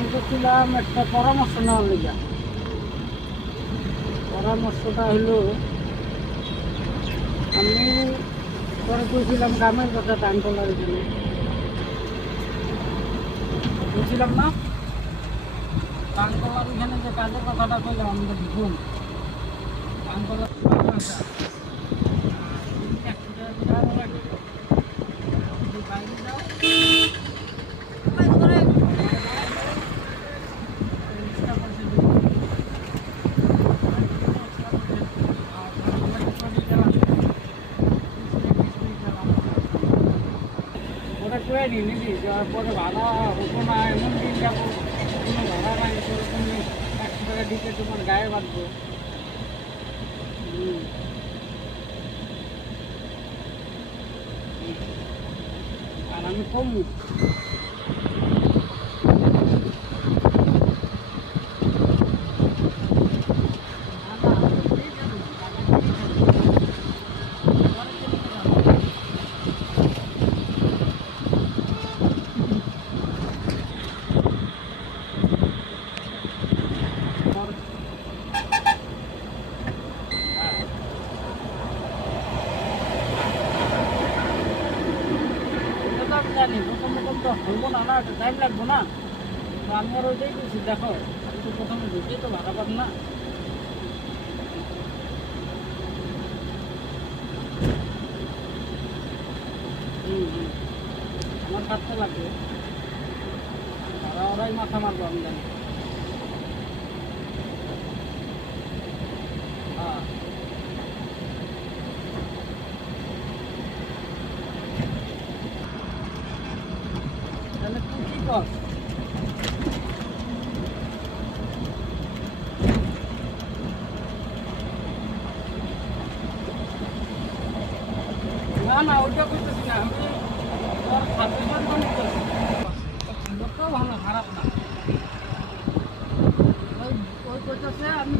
Phone করছিলাম একটা পরামর্শ নেওয়ার লেগে। পরামর্শটা হলো, আমি পরে কইছিলাম গ্রামের কথা ধান তোলার জন্য বলছিলাম না, ধান তোলার ওইখানে যে কাজের কথাটা কইলাম আমাদের ঘুম ধান তোলার বাইরে যাও ওটা করে নিই নিবি, যাওয়ার পরে ভাড়া হতো না, এমন দিন যাবো কোনো ভাড়া নাই, তুমি 100 টাকা দিতে তোমার গায়ে বাঁধবো। আর আমি কমু জানি প্রথম প্রথম তো হইব না, না একটু টাইম লাগবো না। তো আমি আর ওইটাই বলছি, দেখো আমি তো প্রথমে ঢুকে তো ভাড়া পাব না। আমার কাটতে লাগবে, ভাড়া ওরাই মাথা মারবো আমি জানি। হ্যাঁ তাহলে তুই কী কর, না না ওইটা করতেছি না, আমি তোর খাদ্য করতেছি। লোকটাও ভালো, খারাপ না। ওই ওই করতেছে, আমি